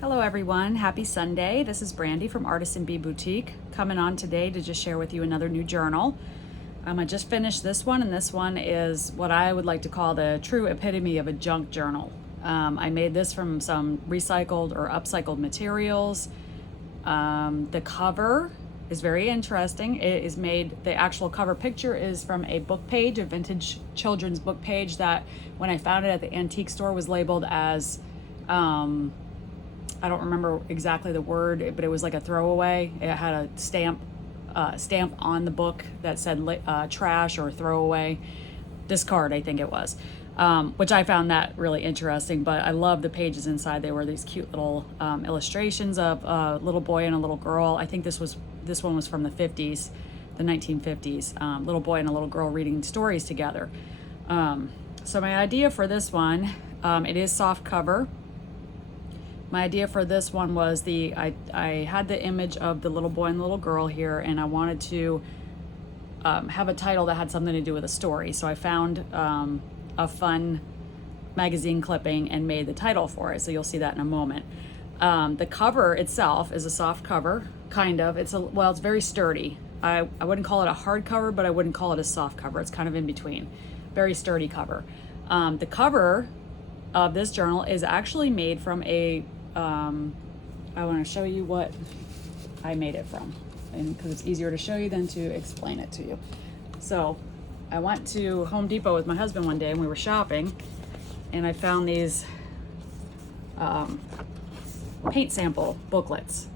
Hello everyone, happy Sunday. This is Brandy from Artisan Bee Boutique, coming on today to just share with you another new journal. I just finished this one, and this one is what I would like to call the true epitome of a junk journal. I made this from some recycled or upcycled materials. The cover is very interesting. It is made, the actual cover picture is from a book page, a vintage children's book page that when I found it at the antique store was labeled as I don't remember exactly the word, but it was like a throwaway. It had a stamp on the book that said trash or throwaway, discard, I think it was, which I found that really interesting. But I love the pages inside. They were these cute little illustrations of a little boy and a little girl. I think this one was from the 50s, the 1950s. Little boy and a little girl reading stories together. So my idea for this one, it is soft cover. My idea for this one was I had the image of the little boy and the little girl here, and I wanted to have a title that had something to do with a story. So I found a fun magazine clipping and made the title for it. So you'll see that in a moment. The cover itself is a soft cover, kind of. It's very sturdy. I wouldn't call it a hard cover, but I wouldn't call it a soft cover. It's kind of in between. Very sturdy cover. The cover of this journal is actually made from I want to show you what I made it from, and because it's easier to show you than to explain it to you. So I went to Home Depot with my husband one day and we were shopping, and I found these paint sample booklets,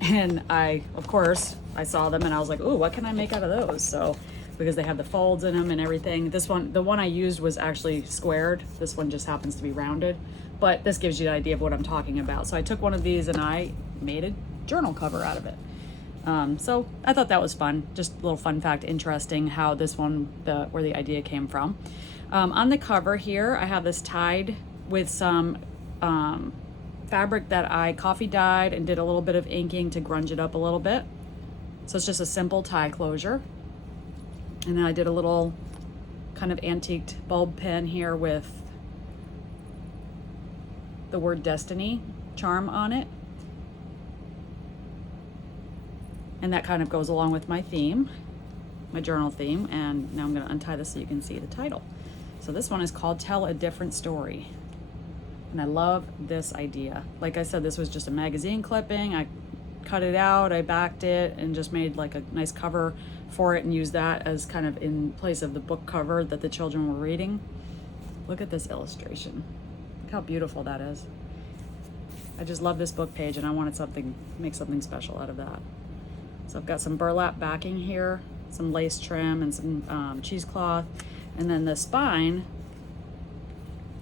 and of course I saw them and I was like, ooh, what can I make out of those? So because they have the folds in them and everything. The one I used was actually squared. This one just happens to be rounded, but this gives you an idea of what I'm talking about. So I took one of these and I made a journal cover out of it. So I thought that was fun. Just a little fun fact, interesting how this one, where the idea came from. On the cover here, I have this tied with some fabric that I coffee dyed and did a little bit of inking to grunge it up a little bit. So it's just a simple tie closure. And then I did a little kind of antiqued bulb pen here with the word Destiny charm on it. And that kind of goes along with my theme, my journal theme. And now I'm going to untie this so you can see the title. So this one is called Tell a Different Story. And I love this idea. Like I said, this was just a magazine clipping. I cut it out, I backed it, and just made like a nice cover for it and used that as kind of in place of the book cover that the children were reading. Look at this illustration. Look how beautiful that is. I just love this book page and I wanted make something special out of that. So I've got some burlap backing here, some lace trim and some cheesecloth, and then the spine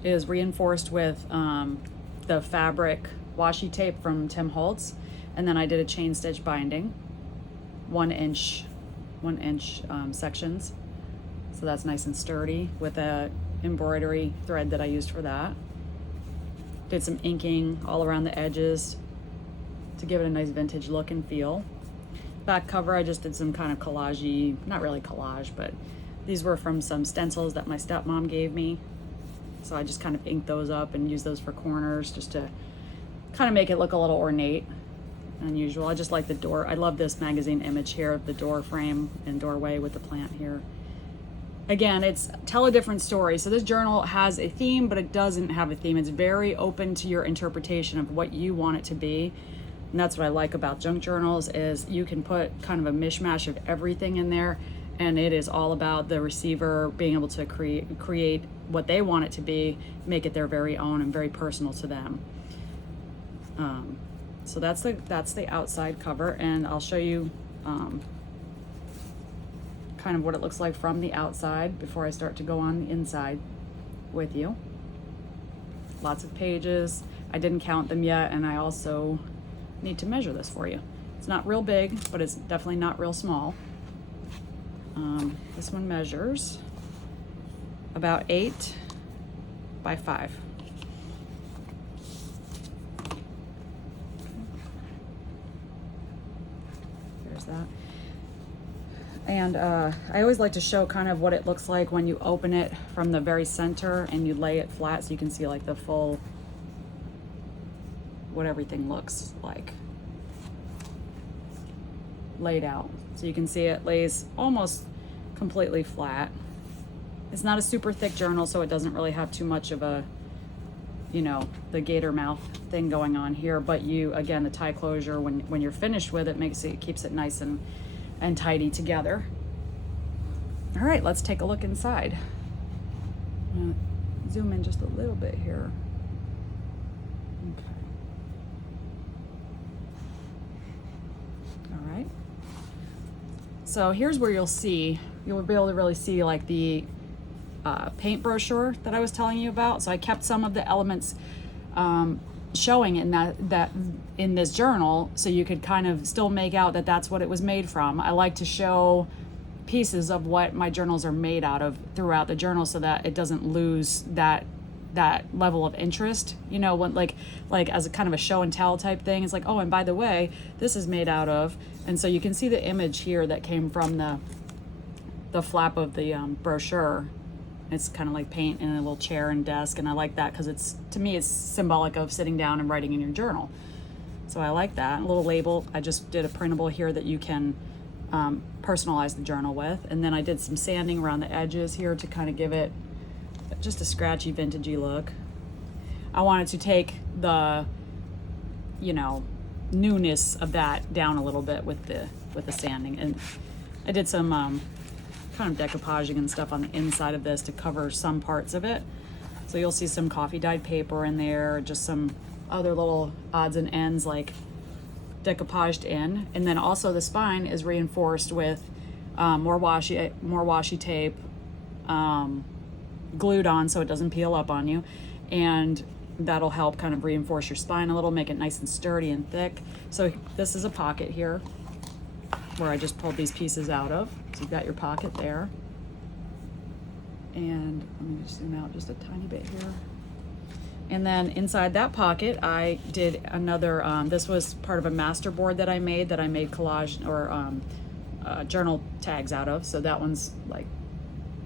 is reinforced with the fabric washi tape from Tim Holtz, and then I did a chain stitch binding, 1 inch sections. So that's nice and sturdy with a embroidery thread that I used for that. Did some inking all around the edges to give it a nice vintage look and feel. Back cover, I just did some kind of collage-y, not really collage, but these were from some stencils that my stepmom gave me. So I just kind of inked those up and used those for corners just to kind of make it look a little ornate, unusual. I just like the door. I love this magazine image here of the door frame and doorway with the plant here. Again, it's tell a different story. So this journal has a theme, but it doesn't have a theme. It's very open to your interpretation of what you want it to be. And that's what I like about junk journals, is you can put kind of a mishmash of everything in there, and it is all about the receiver being able to create what they want it to be, make it their very own and very personal to them. So that's the outside cover, and I'll show you kind of what it looks like from the outside before I start to go on the inside with you. Lots of pages. I didn't count them yet, and I also need to measure this for you. It's not real big, but it's definitely not real small. This one measures about 8 by 5. There's that. And I always like to show kind of what it looks like when you open it from the very center and you lay it flat so you can see like the full what everything looks like laid out. So you can see it lays almost completely flat. It's not a super thick journal, so it doesn't really have too much of a, you know, the gator mouth thing going on here, but you, again, the tie closure, when you're finished with it, keeps it nice and tidy together. All right, let's take a look inside. I'm gonna zoom in just a little bit here. Okay. All right. So here's where you'll be able to really see like the paint brochure that I was telling you about. So I kept some of the elements showing in that in this journal, so you could kind of still make out that that's what it was made from. I like to show pieces of what my journals are made out of throughout the journal, so that it doesn't lose that level of interest, you know, when like as a kind of a show and tell type thing. It's like, oh, and by the way, this is made out of, and so you can see the image here that came from the flap of the brochure. It's kind of like paint in a little chair and desk, and I like that because to me it's symbolic of sitting down and writing in your journal. So I like that. A little label. I just did a printable here that you can personalize the journal with, and then I did some sanding around the edges here to kind of give it just a scratchy, vintagey look. I wanted to take the, you know, newness of that down a little bit with the sanding, and I did some kind of decoupaging and stuff on the inside of this to cover some parts of it. So you'll see some coffee dyed paper in there, just some other little odds and ends like decoupaged in, and then also the spine is reinforced with more washi tape, glued on so it doesn't peel up on you, and that'll help kind of reinforce your spine a little, make it nice and sturdy and thick. So this is a pocket here where I just pulled these pieces out of. So you've got your pocket there. And let me just zoom out just a tiny bit here. And then inside that pocket, I did another, this was part of a master board that I made collage or journal tags out of. So that one's like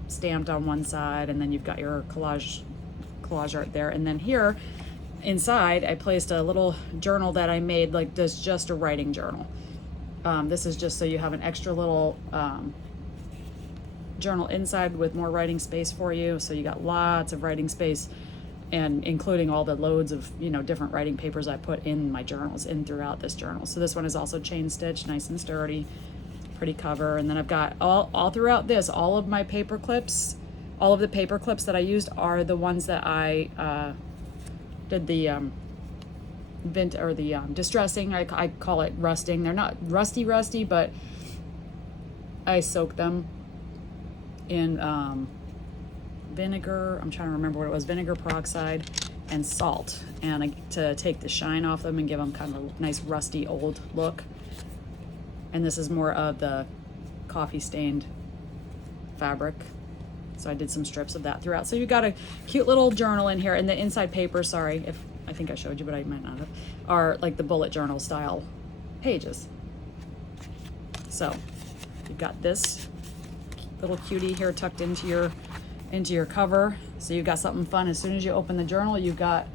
stamped on one side, and then you've got your collage art there. And then here inside, I placed a little journal that I made, like this, just a writing journal. This is just so you have an extra little journal inside with more writing space for you. So you got lots of writing space, and including all the loads of, you know, different writing papers I put in my journals in throughout this journal. So this one is also chain stitched, nice and sturdy, pretty cover. And then I've got all throughout this, all of my paper clips, all of the paper clips that I used are the ones that I did the distressing. I call it rusting. They're not rusty, but I soak them in vinegar. I'm trying to remember what it was, vinegar peroxide and salt, and to take the shine off them and give them kind of a nice rusty old look. And this is more of the coffee stained fabric. So I did some strips of that throughout. So you've got a cute little journal in here, and the inside paper, sorry if I think I showed you, but I might not have, are like the bullet journal style pages. So you've got this little cutie here tucked into your cover. So you've got something fun. As soon as you open the journal, you've got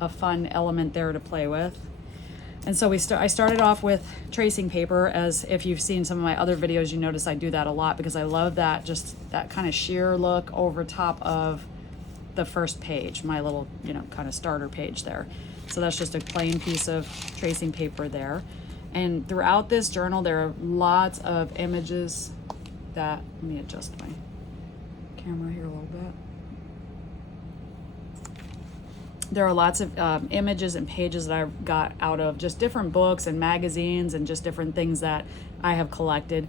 a fun element there to play with. And so I started off with tracing paper. As if you've seen some of my other videos, you notice I do that a lot because I love that, just that kind of sheer look over top of the first page, my little, you know, kind of starter page there. So that's just a plain piece of tracing paper there. And throughout this journal, there are lots of images that, let me adjust my camera here a little bit. There are lots of images and pages that I've got out of just different books and magazines and just different things that I have collected.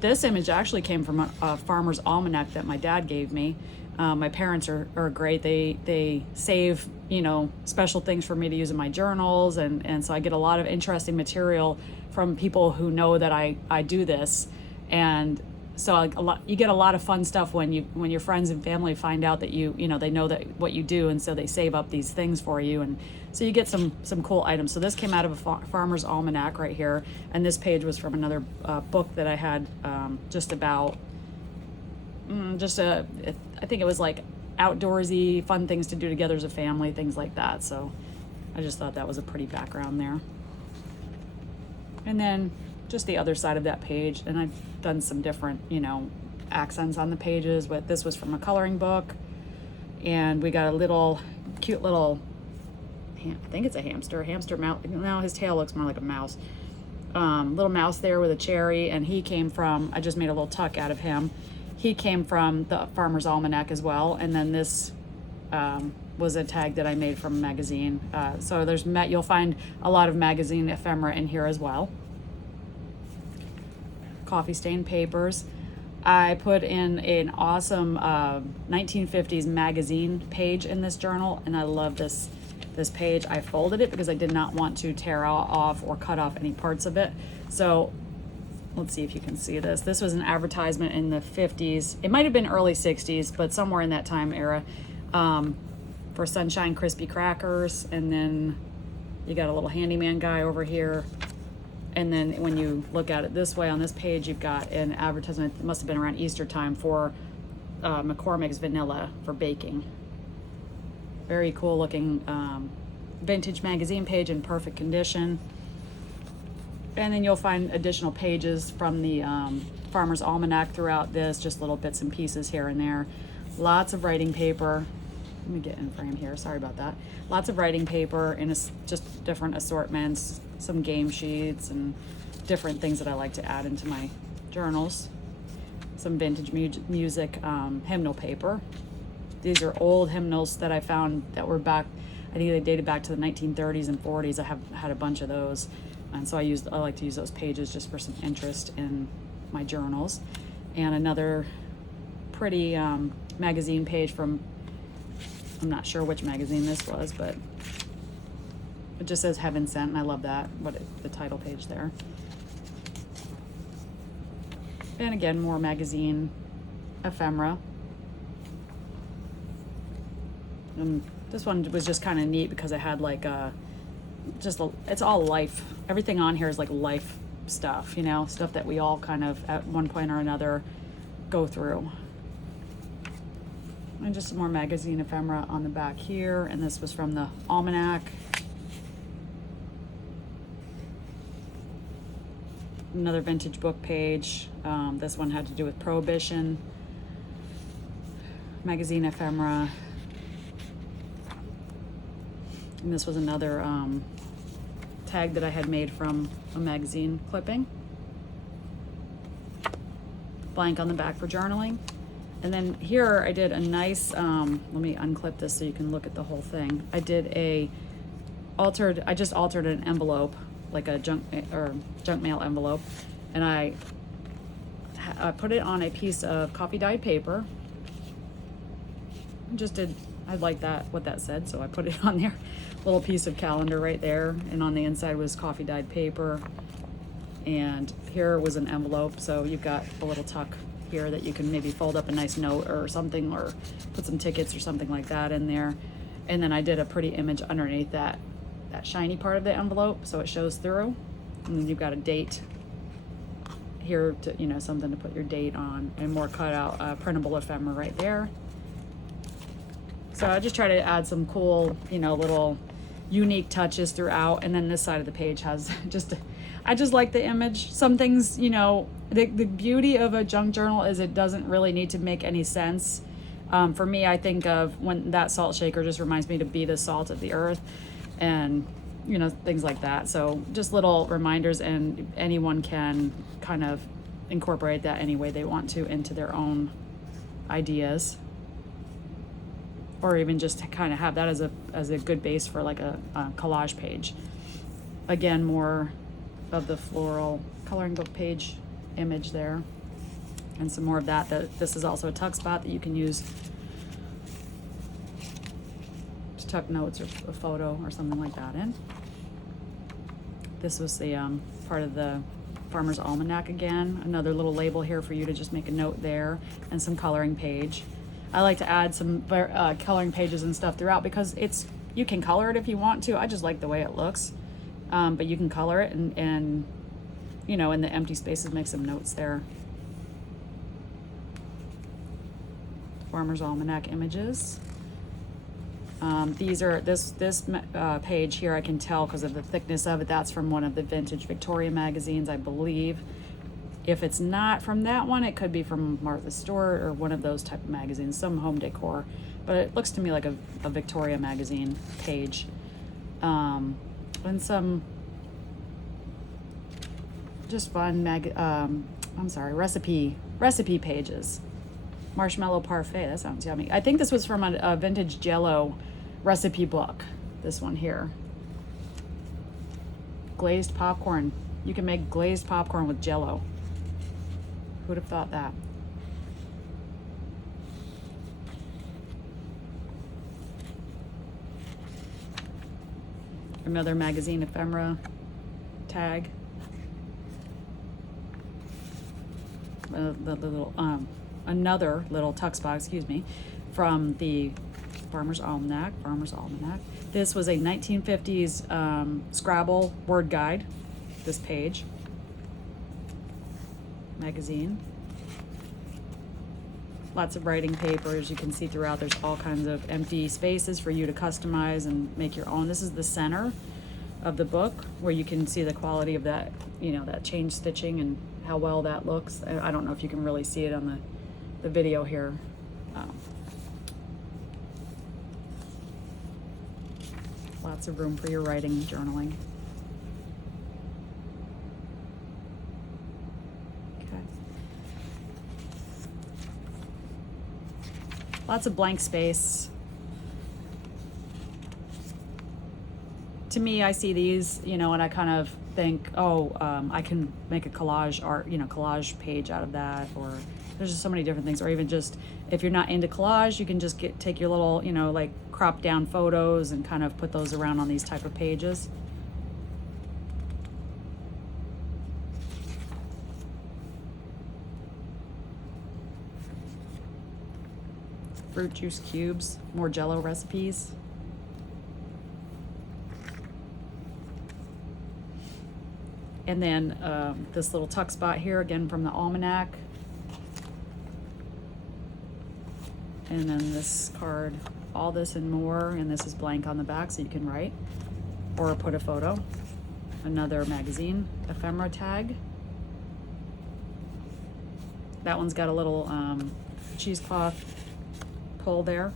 This image actually came from a farmer's almanac that my dad gave me. My parents are great. They save, you know, special things for me to use in my journals, and so I get a lot of interesting material from people who know that I do this. And so you get a lot of fun stuff when your friends and family find out that you know they know that what you do, and so they save up these things for you, and so you get some cool items. So this came out of a farmer's almanac right here, and this page was from another book that I had just about I think it was like outdoorsy fun things to do together as a family, things like that. So I just thought that was a pretty background there. And then just the other side of that page, and I've done some different, you know, accents on the pages, but this was from a coloring book, and we got a little cute little, I think it's a hamster mouse. No, his tail looks more like a mouse. Little mouse there with a cherry, and he came from, I just made a little tuck out of him. He came from the Farmer's Almanac as well, and then this was a tag that I made from a magazine. So you'll find a lot of magazine ephemera in here as well. Coffee stain papers. I put in an awesome 1950s magazine page in this journal, and I love this page. I folded it because I did not want to tear off or cut off any parts of it. So let's see if you can see this. This was an advertisement in the 50s. It might have been early 60s, but somewhere in that time era, for Sunshine Crispy Crackers. And then you got a little handyman guy over here. And then when you look at it this way on this page, you've got an advertisement, it must have been around Easter time, for McCormick's vanilla for baking. Very cool looking vintage magazine page in perfect condition. And then you'll find additional pages from the Farmer's Almanac throughout this, just little bits and pieces here and there. Lots of writing paper. Let me get in frame here, sorry about that. Lots of writing paper in just different assortments, some game sheets and different things that I like to add into my journals. Some vintage music hymnal paper. These are old hymnals that I found that were back, I think they dated back to the 1930s and 40s. I have had a bunch of those. And so I like to use those pages just for some interest in my journals. And another pretty magazine page from, I'm not sure which magazine this was, but it just says Heaven Sent, and I love that, the title page there. And again, more magazine ephemera. And this one was just kind of neat because I had like it's all life. Everything on here is like life stuff, you know, stuff that we all kind of at one point or another go through. And just some more magazine ephemera on the back here. And this was from the Almanac. Another vintage book page. This one had to do with Prohibition. Magazine ephemera. And this was another tag that I had made from a magazine clipping. Blank on the back for journaling. And then here I did a nice, let me unclip this so you can look at the whole thing. I just altered an envelope, like a junk mail envelope, and I put it on a piece of coffee dyed paper. I liked what that said, so I put it on there. Little piece of calendar right there, and on the inside was coffee dyed paper. And here was an envelope, so you've got a little tuck here that you can maybe fold up a nice note or something, or put some tickets or something like that in there. And then I did a pretty image underneath that shiny part of the envelope, so it shows through. And then you've got a date here to, you know, something to put your date on, and more cut out printable ephemera right there. So I just try to add some cool, you know, little unique touches throughout. And then this side of the page has I just like the image. Some things, you know, the beauty of a junk journal is it doesn't really need to make any sense. For me, I think of when that salt shaker just reminds me to be the salt of the earth, and, you know, things like that. So just little reminders, and anyone can kind of incorporate that any way they want to into their own ideas. Or even just to kind of have that as a good base for like a collage page. Again, more of the floral coloring book page image there, and some more of that. This is also a tuck spot that you can use to tuck notes or a photo or something like that in. This was the part of the Farmer's Almanac again. Another little label here for you to just make a note there, and some coloring page. I like to add some coloring pages and stuff throughout because you can color it if you want to. I just like the way it looks. But you can color it and you know, in the empty spaces, make some notes there. Farmer's Almanac images. These are, this page here I can tell because of the thickness of it, that's from one of the vintage Victoria magazines, I believe. If it's not from that one, it could be from Martha Stewart or one of those type of magazines, some home decor. But it looks to me like a Victoria magazine page. And some just fun recipe pages. Marshmallow parfait, that sounds yummy. I think this was from a vintage Jell-O recipe book, this one here. Glazed popcorn. You can make glazed popcorn with Jell-O. Who'd have thought that? Another magazine ephemera tag. Another little tuck spot, excuse me, from the Farmer's Almanac. This was a 1950s Scrabble word guide, this page. Magazine. Lots of writing papers. You can see throughout there's all kinds of empty spaces for you to customize and make your own. This is the center of the book where you can see the quality of that, you know, that change stitching and how well that looks. I don't know if you can really see it on the video here. Lots of room for your writing and journaling. Lots of blank space. To me, I see these, you know, and I kind of think, oh, I can make a collage page out of that, or there's just so many different things. Or even just, if you're not into collage, you can just take your little, you know, like crop down photos and kind of put those around on these type of pages. Fruit juice cubes, more Jell-O recipes. And then this little tuck spot here, again from the Almanac. And then this card, all this and more, and this is blank on the back so you can write or put a photo. Another magazine, ephemera tag. That one's got a little cheesecloth pull there.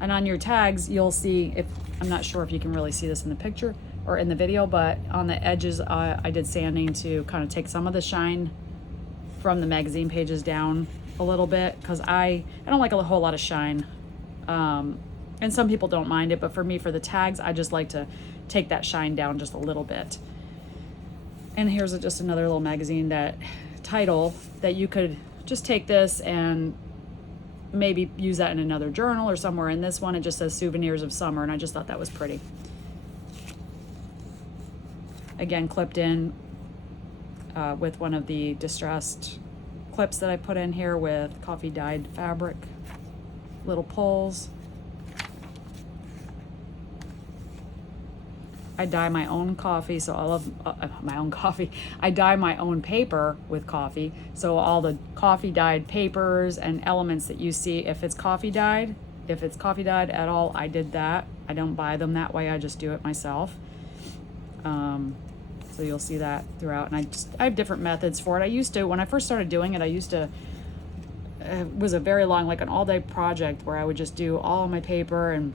And on your tags, you'll see, if I'm not sure if you can really see this in the picture or in the video, but on the edges, I did sanding to kind of take some of the shine from the magazine pages down a little bit, because I don't like a whole lot of shine. And some people don't mind it, but for me, for the tags, I just like to take that shine down just a little bit. And here's just another little magazine that title that you could just take this and maybe use that in another journal or somewhere. In this one, it just says Souvenirs of Summer, and I just thought that was pretty. Again, clipped in with one of the distressed clips that I put in here with coffee dyed fabric, little pulls. I dye my own coffee, so all of my own coffee. I dye my own paper with coffee, so all the coffee dyed papers and elements that you see, if it's coffee dyed at all, I did that. I don't buy them that way, I just do it myself. So you'll see that throughout, and I have different methods for it. I used to, when I first started doing it, it was a very long, like an all-day project where I would just do all of my paper and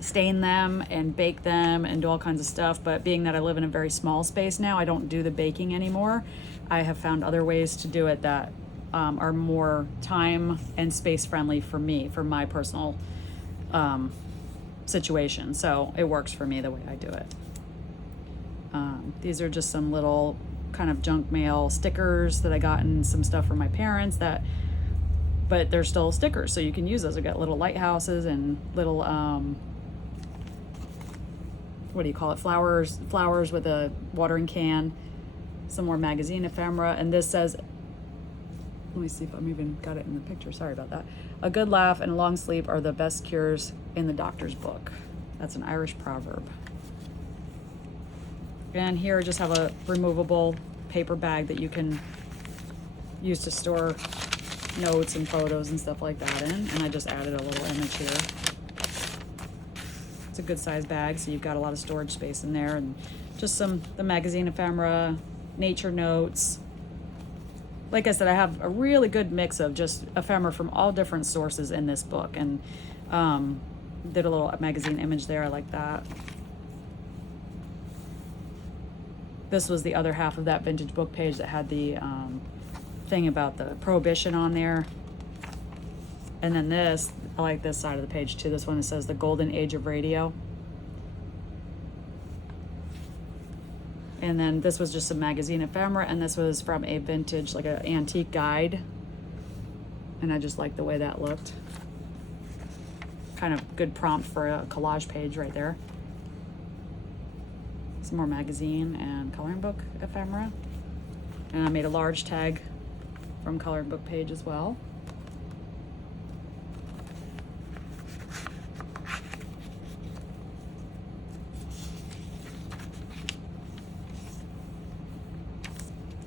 stain them and bake them and do all kinds of stuff. But being that I live in a very small space now, I don't do the baking anymore. I have found other ways to do it that are more time and space friendly for me, for my personal situation. So it works for me the way I do it. These are just some little kind of junk mail stickers that I got in some stuff from my parents, but they're still stickers, so you can use those. I've got little lighthouses and little what do you call it, flowers with a watering can, some more magazine ephemera, and this says, let me see if I'm even got it in the picture, sorry about that. A good laugh and a long sleep are the best cures in the doctor's book. That's an Irish proverb. And here I just have a removable paper bag that you can use to store notes and photos and stuff like that in, and I just added a little image here. It's a good size bag, so you've got a lot of storage space in there, and just the magazine ephemera, nature notes. Like I said, I have a really good mix of just ephemera from all different sources in this book, and did a little magazine image there. I like that. This was the other half of that vintage book page that had the thing about the Prohibition on there. And then this, I like this side of the page too. This one that says the golden age of radio. And then this was just a magazine ephemera, and this was from a vintage, like an antique guide. And I just like the way that looked. Kind of good prompt for a collage page right there. Some more magazine and coloring book ephemera. And I made a large tag from coloring book page as well.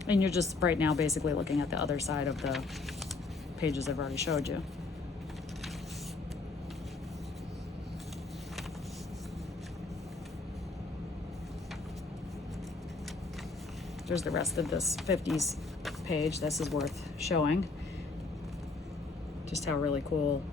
And you're just right now basically looking at the other side of the pages I've already showed you. There's the rest of this 50s page. This is worth showing. Just how really cool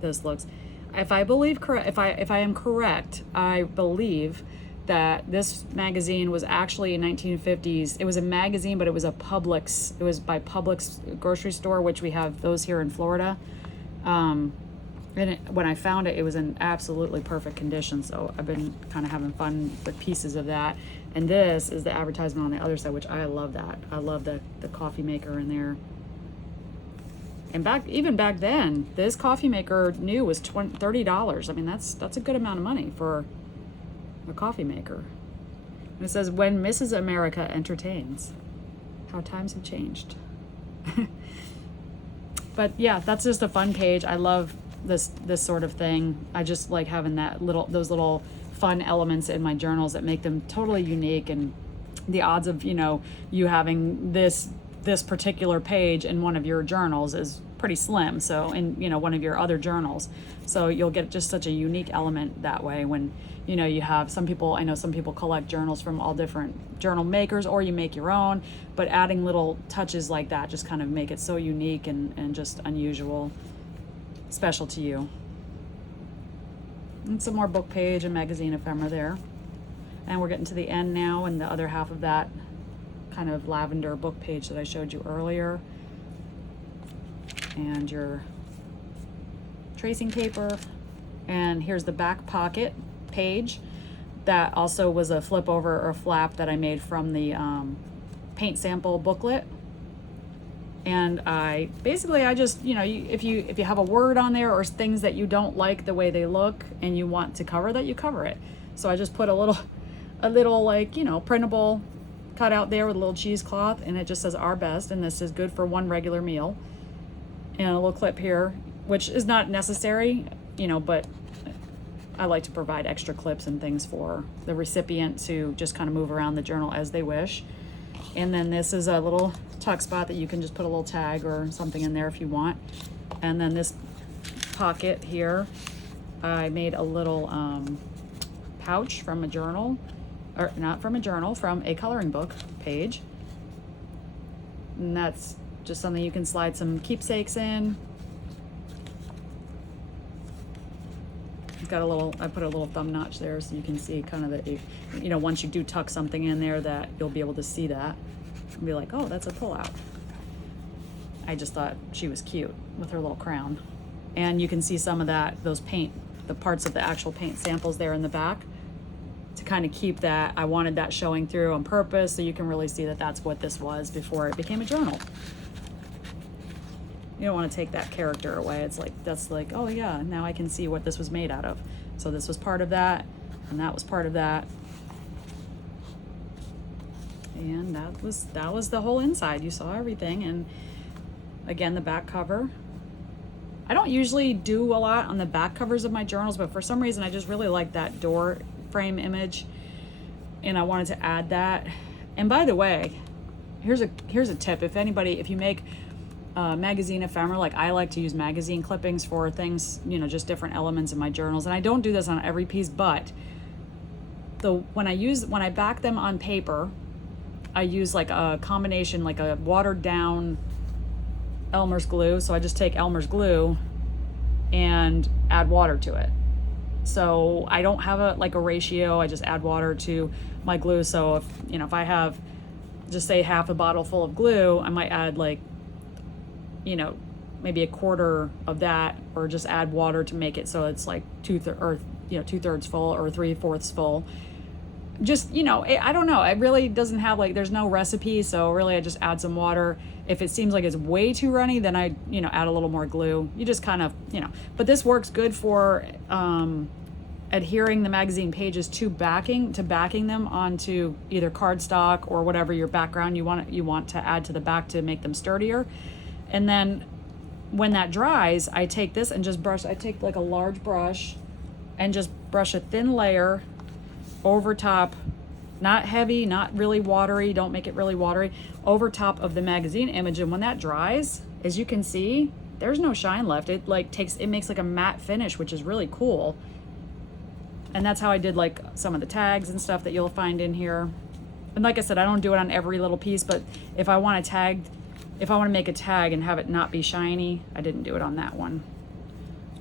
this looks. If I believe correct, if I am correct, I believe that this magazine was actually in 1950s. It was a magazine, but it was a Publix. It was by Publix grocery store, which we have those here in Florida. And when I found it, it was in absolutely perfect condition. So I've been kind of having fun with pieces of that. And this is the advertisement on the other side, which I love that. I love the coffee maker in there. And even back then, this coffee maker new was $30. I mean, that's a good amount of money for a coffee maker. And it says, when Mrs. America entertains. How times have changed. But yeah, that's just a fun page. I love this sort of thing. I just like having those little fun elements in my journals that make them totally unique, and the odds of you having this particular page in one of your journals is pretty slim. So in one of your other journals, so you'll get just such a unique element that way when you have some people. I know some people collect journals from all different journal makers, or you make your own, but adding little touches like that just kind of make it so unique and just unusual, special to you. And some more book page and magazine ephemera there. And we're getting to the end now, and the other half of that kind of lavender book page that I showed you earlier. And your tracing paper. And here's the back pocket page. That also was a flip over or flap that I made from the paint sample booklet. And I just, if you have a word on there or things that you don't like the way they look and you want to cover that, you cover it. So I just put a little like, printable cutout there with a little cheesecloth, and it just says our best, and this is good for one regular meal. And a little clip here, which is not necessary, but I like to provide extra clips and things for the recipient to just kind of move around the journal as they wish. And then this is a little tuck spot that you can just put a little tag or something in there if you want. And then this pocket here, I made a little pouch from a journal, or not from a journal, from a coloring book page. And that's just something you can slide some keepsakes in. It's got I put a little thumb notch there so you can see kind of the, once you do tuck something in there, that you'll be able to see that and be like, oh, that's a pullout. I just thought she was cute with her little crown. And you can see some of the parts of the actual paint samples there in the back to kind of keep that. I wanted that showing through on purpose so you can really see that that's what this was before it became a journal. You don't want to take that character away. It's like, that's like, oh yeah, now I can see what this was made out of. So this was part of that, and that was part of that. And that was the whole inside. You saw everything. And again, the back cover. I don't usually do a lot on the back covers of my journals, but for some reason I just really like that door frame image, and I wanted to add that. And by the way, here's a tip. If you make magazine ephemera. Like I like to use magazine clippings for things, just different elements in my journals. And I don't do this on every piece, but when I back them on paper, I use like a combination, like a watered down Elmer's glue. So I just take Elmer's glue and add water to it. So I don't have a ratio. I just add water to my glue. So if I have just say half a bottle full of glue, I might add maybe a quarter of that, or just add water to make it so it's like 2/3 full or 3/4 full. Just, I don't know. It really doesn't have there's no recipe. So really I just add some water. If it seems like it's way too runny, then I, add a little more glue. You just kind of, but this works good for adhering the magazine pages to backing them onto either cardstock or whatever your background you want to add to the back to make them sturdier. And then when that dries, I take this and just brush. I take like a large brush and just brush a thin layer over top, not heavy, not really watery, don't make it really watery, over top of the magazine image. And when that dries, as you can see, there's no shine left. It makes like a matte finish, which is really cool. And that's how I did like some of the tags and stuff that you'll find in here. And like I said, I don't do it on every little piece, but if I want to make a tag and have it not be shiny, I didn't do it on that one.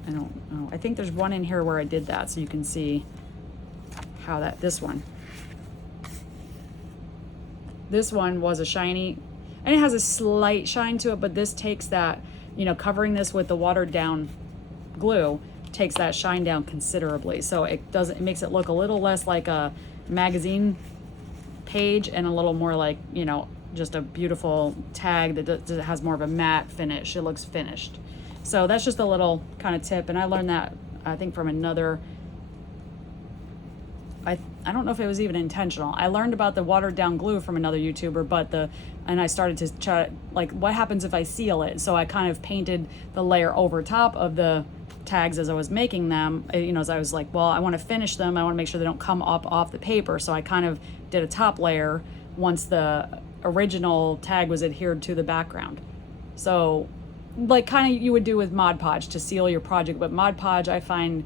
I don't know. I think there's one in here where I did that, so you can see how this one was a shiny, and it has a slight shine to it, but this takes that, covering this with the watered down glue takes that shine down considerably. So it makes it look a little less like a magazine page and a little more like, just a beautiful tag that has more of a matte finish. It looks finished. So that's just a little kind of tip. And I learned that, I think, from another, I don't know if it was even intentional. I learned about the watered down glue from another YouTuber, and I started to try, what happens if I seal it? So I kind of painted the layer over top of the tags as I was making them, as I was like, well, I want to finish them. I want to make sure they don't come up off the paper. So I kind of did a top layer once the original tag was adhered to the background. So kind of you would do with Mod Podge to seal your project, but Mod Podge I find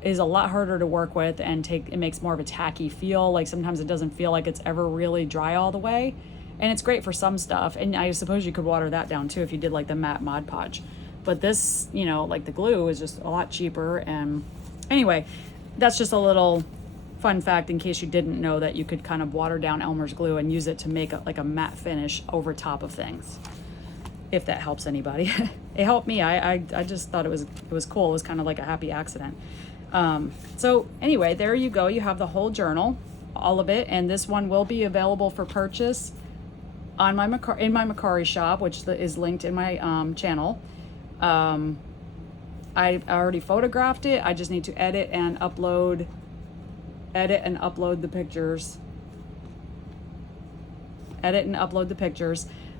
is a lot harder to work with, and it makes more of a tacky feel. Like sometimes it doesn't feel like it's ever really dry all the way, and it's great for some stuff. And I suppose you could water that down too if you did like the matte Mod Podge. But this, like the glue is just a lot cheaper. And anyway, that's just a little fun fact in case you didn't know that you could kind of water down Elmer's glue and use it to make a matte finish over top of things. If that helps anybody. It helped me. I just thought it was cool. It was kind of like a happy accident. So anyway, there you go. You have the whole journal, all of it, and this one will be available for purchase on my Mercari shop, which is linked in my channel. I already photographed it. I just need to edit and upload the pictures.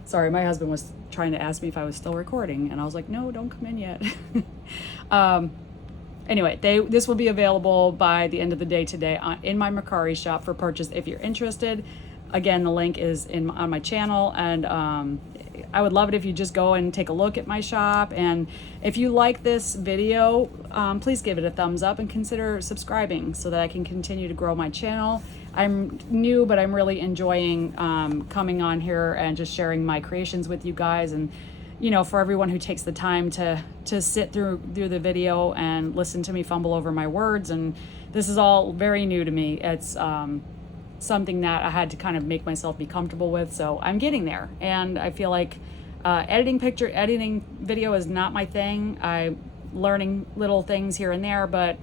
Sorry, my husband was trying to ask me if I was still recording, and I was like, no, don't come in yet. Anyway, this will be available by the end of the day today in my Mercari shop for purchase if you're interested. Again, the link is on my channel, and I would love it if you just go and take a look at my shop. And if you like this video, please give it a thumbs up and consider subscribing so that I can continue to grow my channel. I'm new, but I'm really enjoying coming on here and just sharing my creations with you guys. And for everyone who takes the time to sit through the video and listen to me fumble over my words, and this is all very new to me. It's something that I had to kind of make myself be comfortable with, so I'm getting there. And I feel like editing video is not my thing. I'm learning little things here and there, but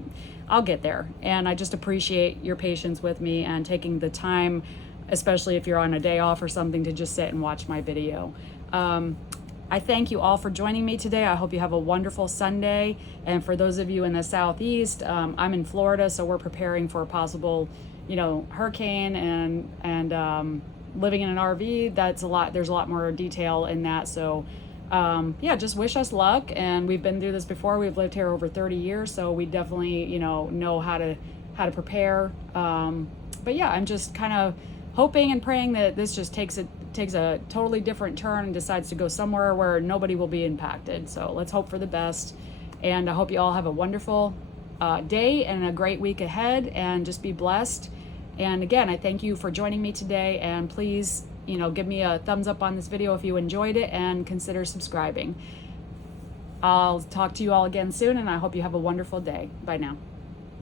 I'll get there. And I just appreciate your patience with me and taking the time, especially if you're on a day off or something, to just sit and watch my video. I thank you all for joining me today. I hope you have a wonderful Sunday. And for those of you in the Southeast, I'm in Florida, so we're preparing for a possible, hurricane, and living in an RV. There's a lot more detail in that. So yeah, just wish us luck. And we've been through this before. We've lived here over 30 years, so we definitely, know how to prepare. But yeah, I'm just kind of hoping and praying that this just takes takes a totally different turn and decides to go somewhere where nobody will be impacted. So let's hope for the best. And I hope you all have a wonderful day and a great week ahead, and just be blessed. And again, I thank you for joining me today, and please, give me a thumbs up on this video if you enjoyed it, and consider subscribing. I'll talk to you all again soon, and I hope you have a wonderful day. Bye now.